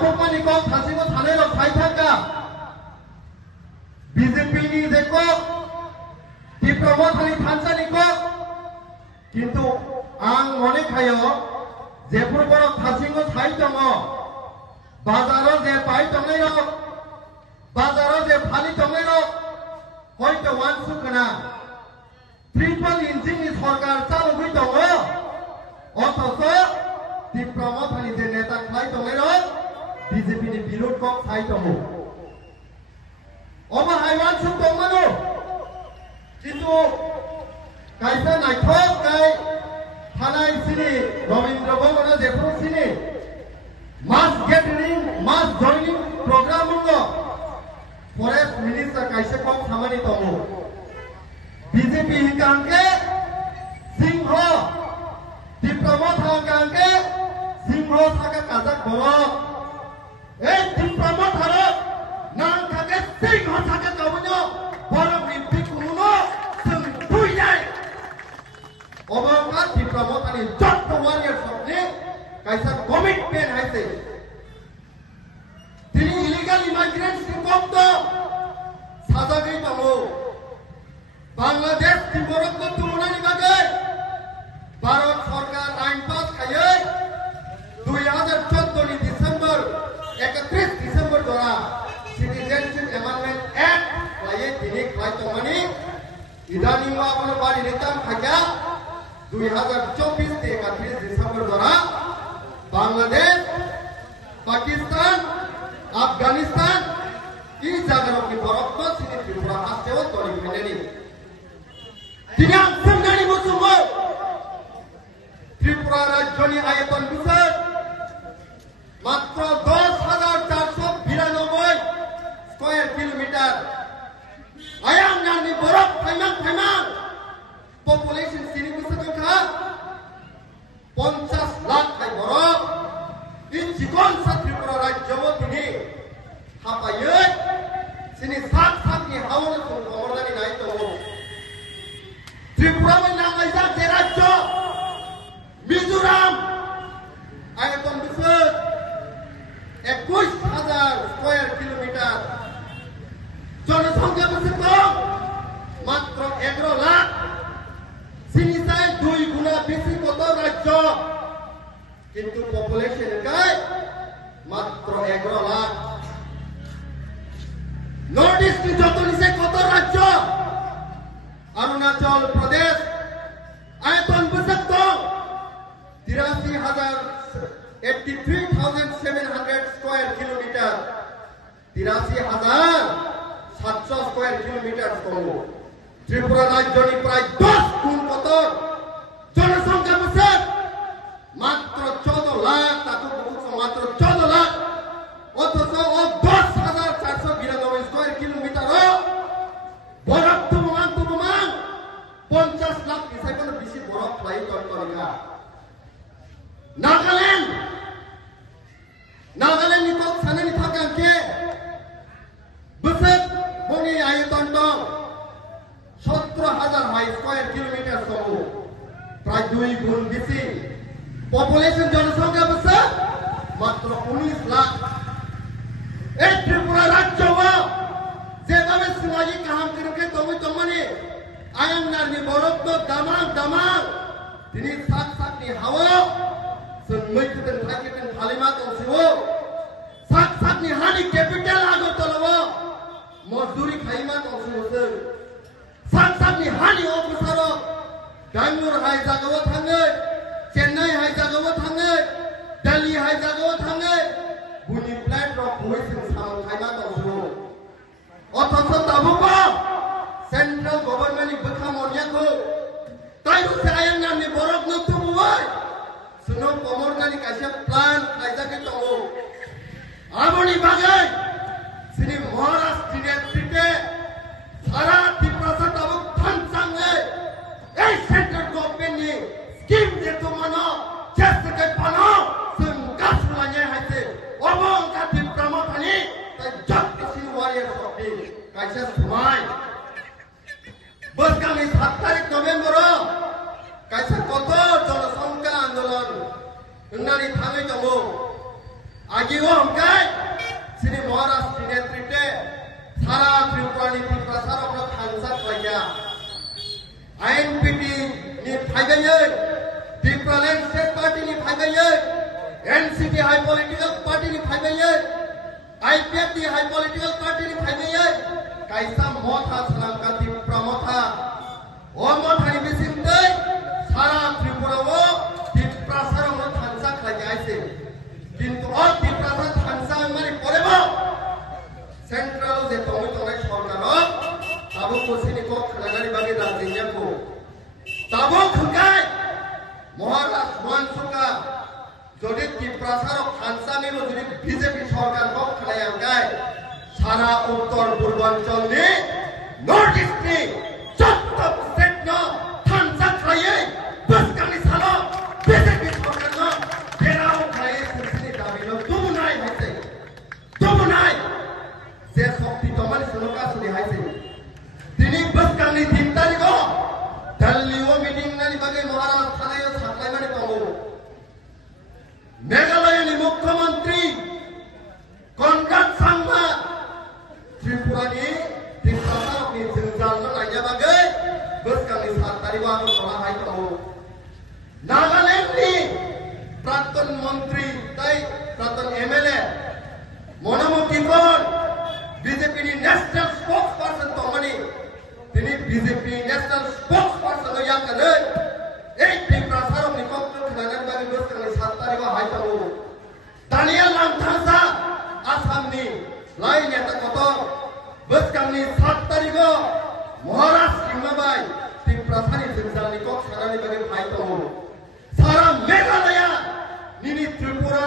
नाखुमानि को थासिगो थानायलो थाइथाका बीजेपी नि देखो डिप्लोमाथानि थानसानि को किन्तु आं मने खायो जेफोर बर थासिगो थाइ दङ बाजाराव जे पाइ दंनायलो बाजाराव जे फालि दंनायलो हयतो वानसु गोना ट्रिपल इंजिन नि सरकार चालुगै दङ अथच डिप्लोमाथानि जे नेता खाइ दंनायलो बीजेपी नि बिरोध को थाइ दङ अबा हाइवान सुख दंमानो किन्तु कायसा नायथक गाय थानाय सिनि रवीन्द्र भवना जेफोर सिनि मास गेदरिंग मास जॉइनिंग प्रोग्राम दङ फरेस्ट मिनिस्टार कायसा को खामानि दङ बीजेपी हिकांके सिंह डिप्लोमा थांकांके सिंह थाका काजाक बर ए डिप्लोमा थारो नां थाके सिंह थाका गावनो बरफ रिपि कुनो जों बुइनाय अबका डिप्लोमा थानि जट वारियर सबने कायसा कमिटमेन्ट हाइसे তিনি ইলিগাল ইমাইগ্রেন্টস কে কত সাজাগৈ দङ বাংলাদেশ ত্রিপুরাকে তুলনাनि बागै भारत सरकार आइन पास खायो 2014 नि डिसेम्बर 31 डिसेम्बर द्वारा सिटीजनशिप एमेंडमेंट एक्ट लाये दिनै खाय दङनि इदानी माबनो बारि नेताम खाया 2024 के 31 डिसेम्बर द्वारा बांग्लादेश पाकिस्तान अफगानिस्तान ई जागाराव की बरफ सिनि त्रिपुरा हास्टेव तोरि फैनायनि दिनै आं बुंनानै मोसुमो त्रिपुरा राज्यनि आयतन बिसोर मात्र 10,492 स्क्वायर किलोमीटर आयाम नानि बरफ फाइमां पपुलेशन सिनि बिसोरखा 50 लाख खाय बरफ इन जिखन सा त्रिपुरा राज्यव दिनै हापायै सिनि सात सातनि हावनो समरनानि नाय दङ त्रिपुरा में नांगायजा जे राज्य मिजोराम आयतन बिसोर 21,000 स्क्वायर किलोमीटर जनसंख्या बिसोर दं मात्र 11 लाख सिनिसाय 2 गुना बेसि कत राज्य किन्तु पपुलेशन गाय मात्र 11 लाख नॉर्थ ईस्ट की जतनी से कत राज्य अरुणाचल प्रदेश आयतन बिसोर दं 83,700 स्क्वायर किलोमीटर 83,700 स्क्वायर किलोमीटर दङ त्रिपुरा राज्यनि प्राय 10 गुण कतर जनसंख्या बिसोर मात्र 14 लाख ताकु मात्र 14 लाख अथच 10,492 स्क्वायर किलोमीटर बरफ तुमां 50 लाख बिसायखौनो बिसि बरफ लायो तरिका नागालैंड नि तो साननि थाखांके बिसोर बनि आयतन दं 17,000 स्क्वायर किलोमीटर दङ प्राय 2 गुण बेसि पपुलेशन जनसंख्या बिसोर मात्र 19 लाख এই त्रिपुरा राज्यव जेभाबे सिङारि काहाम किरके दंमानि आयामनारनि बरफ तो दामां दिनै सात हावा जों मैखुदों थाइखेदों फालिमा दंसिबो सातनि हानि केपिटेल आगरतलाव मजदुरि खाइमा दंसिबो जों सातनि हानि अफिसार बेंगलुर हाय जागाव थाङो चेन्नाई हाय जागाव थाङो दिल्ली हाय जागाव थाङो बुनि प्लेट र भइसजों साम खाइमा दंसिबो अथच दाबुबा सेंट्रल गवर्नमेंट बखा मनियाखौ ताइबो सायामनानि बरफ न तुमुबाय सुनो कमरनानि कासे प्लान खायजाके दङ आबनि बागै सिनि महाराष्ट्र स्टेटे सारा त्रिपुरा दाबो थानसाङै এই सेंट्रल गवर्नमेंट नि स्कीम जे तुमानो जेसके पानो जों गासुलाङै हायसे अबंका त्रिपुरा थानि ताइ जत्तिसि वारियर सबनि कासे समाय बसगामि 7 तारिख नभेम्बर कायसा कत जनसंख्या आंदोलन होननानै थाङै दङ Agiwo hongkai sini Maharashtra netrite sara Tripura ni prasara ko thansa khaya INPT ni phaibaye Tripura Land State Party ni phaibaye NCT High Political Party ni phaibaye IPF ni High Political Party ni phaibaye kaisa motha salangka Tripura motha o motha ni bisingtai sara Tripura wo Tripura sara mo thansa khaya aise কিন্তু আর ত্রিপুরা থানসা মানে পড়েব central যে তমিতনে সরকার তাবো কোসিনি কো খানাগারি বাগে রাজিয়াকো তাবো খুকাই মহারাষ্ট্র মনসুকা যদি ত্রিপুরা সার থানসা নিলো যদি BJP সরকার কো খানায়াঙ্গাই সারা উত্তর পূর্বাঞ্চল নি নর্থ ইস্ট নি যত স্টেট ন থানসা খাইয়ে বসকানি সালো বিজেপি সরকার ন কেরাও খাইয়ে Tumunai, saya sakti teman seloka sudah hasil. Dini bus kami tinta ni ko, Delhi meeting nani bagai Maharashtra thanai saklai mani kamu. Meghalaya ni Mukhyamantri, Konrad Sangma, Tripura ni Tripura ni Sinjal na aja bagai bus kami saklai bagai Maharashtra kamu. Nagaland ni Pratan Mantri, tai Pratan MLA. মনামতি কোন BJP নি national spokesperson তো মানে তিনি BJP national spokesperson হইয়া করে এই ত্রিপুরা সারম নি কত খানার বাগে বস করে 7 তারিখ হাইতাও দানিয়াল নাম থাসা আসাম নি লাই নেতা কত বস কামনি 7 তারিখ মহারাষ্ট্র কিমাবাই ত্রিপুরা সারি সিনজাল নি কত খানার বাগে হাইতাও সারা মেঘালয় নিনি Tripura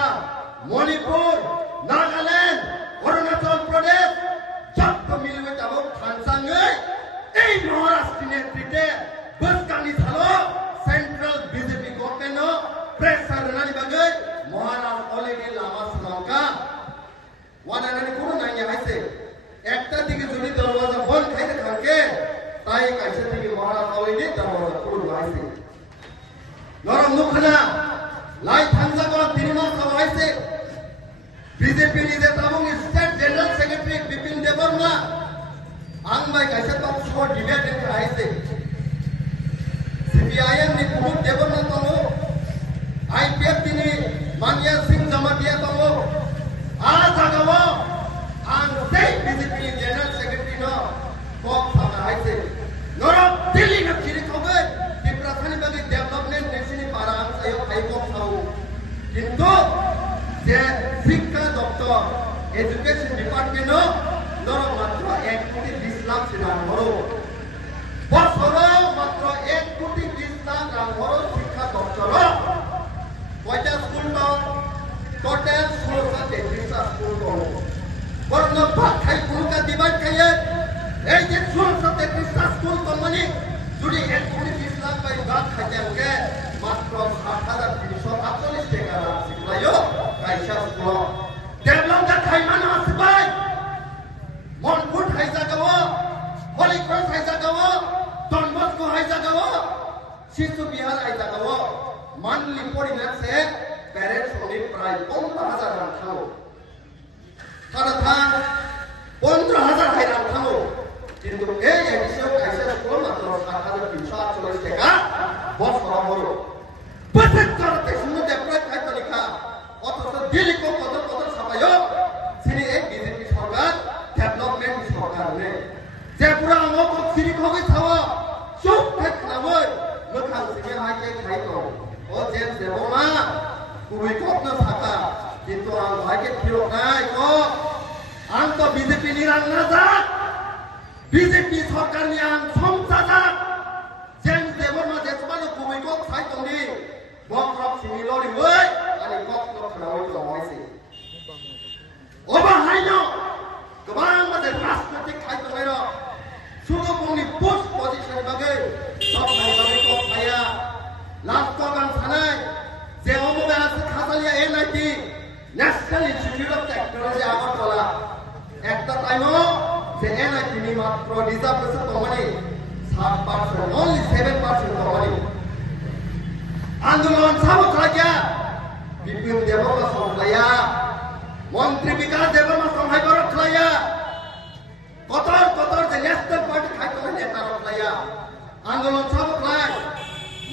Manipur Nagaland, Arunachal Pradesh, Jatto milwe tabo thansangai, ei Maharashtra netrite, buskani salo, Central BJP government no, pressure nani bagai, Maharashtra already lama salangka, wana nani kono nai haise, ekta dike jodi darwaza bond khaite thanke, tai kaise dike Maharashtra already darwaza khulu haise. Noram nukhana, lai thangsa ko tinima sabo haise. BJP ni de tabung State General Secretary Bipin Debarma angbai kaisa top score debate in haise CPIM ni Pumuk Debarma tomo IPF ni Manya Singh Jamatia tomo jagawo ang state BJP ni General Secretary no kok sama haise noro Delhi na kiri khobe Tripura thani bagi development nation para ang sayo hai kok thau kintu যে শিক্ষা দপ্তর education department নর মাত্র 1 কোটি 20 লাখ টাকা বড় বছর মাত্র 1 কোটি 20 লাখ টাকা বড় শিক্ষা দপ্তর কয়টা স্কুল দাও টোটাল 1633 স্কুল দাও বর্ণ ভাগ খাই কোনটা ডিভাইড খাইয়ে এই যে 1633 স্কুল তো মানে যদি 1 কোটি 20 লাখ বাই ভাগ খাইয়াকে মাত্র 7348 টাকা শিখলায়ও kaisa school develop da khaimana asbai monput haisa gawo holy cross haisa gawo don bosco haisa gawo शिशु Bihar haisa gawo monthly porimat se parents oni pray 15000 ran thao kana tha 15000 hai ran thao kintu ei edisio kaisa school matro 7348 taka bos horomoro budget korte sunu deploy khaita likha অথচ দিল্লি কো কত কত সবাইও সিনি এক BJP সরকার development সরকার নে যে পুরা আমক সিনি খগে ছাওয়া চুপ থাক নাবই লখাল সিনি হাইকে খাইতো ও যে দেবমা কুই কত সাকা কিন্তু আম হাইকে ফিরো নাই কো আম তো বিজেপি নিরাং না যা বিজেপি সরকার নি আম সমসা যা যেন দেবমা দেশমানো কুই কত খাইতো নি বকরক সিনি লরি ওই ani kok no khawai to hoise oba haino gobang ma de rashtratik khai to ero sugo pongni post position bagai top hai bagai ko khaya last ko gan thanai je omo ba as khasalia NIT National Institute of Technology agartala ekta taimo je NIT ni matro reservation to mane 7% only 7% to mane andolon sabo khaja Bipin Debarma Soblaya মন্ত্রী বিকাশ দেববর্মা সহায় বড় খাইয়া কতর কতর যে national party খাইতো নেতা খাইয়া আন্দোলন সব খাই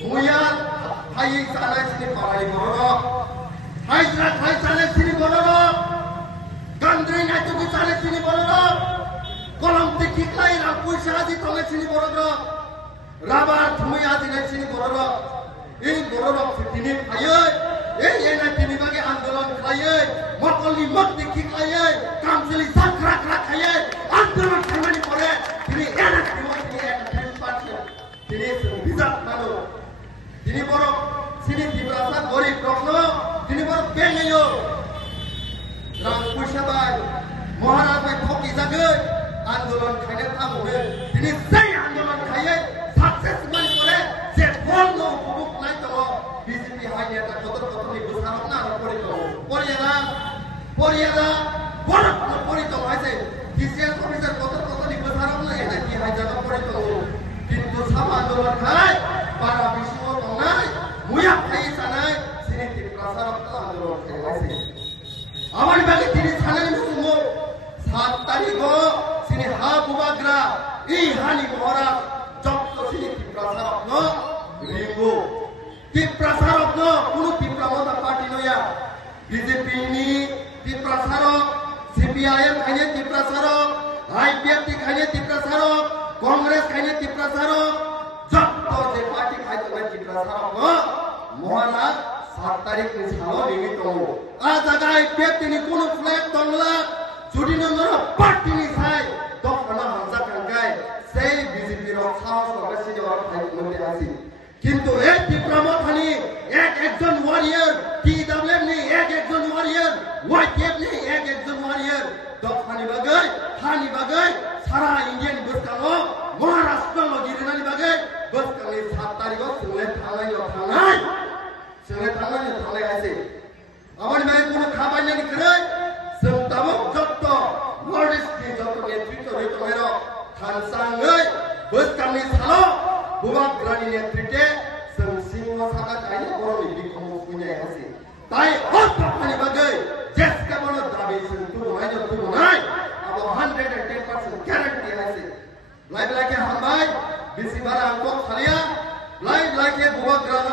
মুয়া হাই সানাই সিনি পাড়াই বড় হাইজরা খাই সানাই সিনি বড় গান্দ্রি নাচুকি সানাই সিনি বড় কলম দেখি খাই রামপুই সাহাজি তলে সিনি বড় রাবার ধুইয়া দিনে সিনি বড় এই বড় তিনি খাইয়ে এই এনা তিনি বাগে আন্দোলন খাইয়ে মকলি মত দেখি খাইয়ে কামসলি সাকরা করা খাইয়ে আন্দোলন খাইমানি পরে তিনি এনা তিনি একটা পার্টি তিনি বিজাত মানুষ তিনি বড় সিনি দিবরাসা গরিব রত্ন তিনি বড় বেঙ্গেও রাম পয়সা বাই মহারাজ বাই ঠকি জাগে আন্দোলন খাইনে থামবে তিনি সেই আন্দোলন খাইয়ে সাকসেস মানি পরে যে বন্ধ উপভোগ নাই তো বিজেপি হাই নেতা কত কত বুঝানো না পরিত পরিয়াদা বড় পরিত হয়েছে ডিসিএস অফিসার কত কত বুঝানো না এটা কি হাই জায়গা পরিত কিন্তু সব আন্দোলন খাই পারা বিশ্ব নাই মুয়া খাই সানাই সিনি প্রসার আন্দোলন খাইছে আমার বাগে তিনি সানাই মুসুমো 7 তারিখ সিনি হা বুবাগ্রা এই হানি মহারা যত সিনি প্রসার রিঙ্গো টিপ্রাসারক কোন টিপ্রামতা পার্টি নয়া বিজেপি নি টিপ্রাসারক সিপিআইএম খাইনে টিপ্রাসারক আইপিএফটি খাইনে টিপ্রাসারক কংগ্রেস খাইনে টিপ্রাসারক যত যে পার্টি খাইতো না টিপ্রাসারক মহানা 7 তারিখ নি সালো নিমিত আ জায়গা আইপিএফটি নি কোন ফ্ল্যাগ তংলা যদি নন্দর পার্টি নি চাই তখন হামজা কাঙ্গাই সেই বিজেপি র সাহস করে সিনিয়র খাইতো মধ্যে আসি কিন্তু এই টিপ্রামথানি একজন ওয়ারিয়র টিডব্লিউএম নি একজন ওয়ারিয়র ওয়াইটিএফ নি একজন ওয়ারিয়র দক্ষিণী বাগাই হানি বাগাই সারা ইন্ডিয়ান বুস্তানো মহারাষ্ট্র লগিরনানি বাগাই বুস্তানি 7 তারিখ সুলে থানাই আছে আমার ভাই কোন খাবার নানি করে সন্তাবক যত নর্থ ইস্ট যত নেতৃত্ব রইতো মেরো থানসাঙ্গই বুস্তানি সালো বুবাক গ্রানি নেতৃত্বে সিংহ সাকা চাইলে বড় বিক্ষোভ শুনে আছে তাই অর্থখানি বাগে জেসকে বড় দাবি তুই নাই আবো 110% গ্যারান্টি আছে লাইভ লাইকে হামবাই বিসি বারা আঙ্ক খালিয়া লাইভ লাইকে বুবাক গ্রানা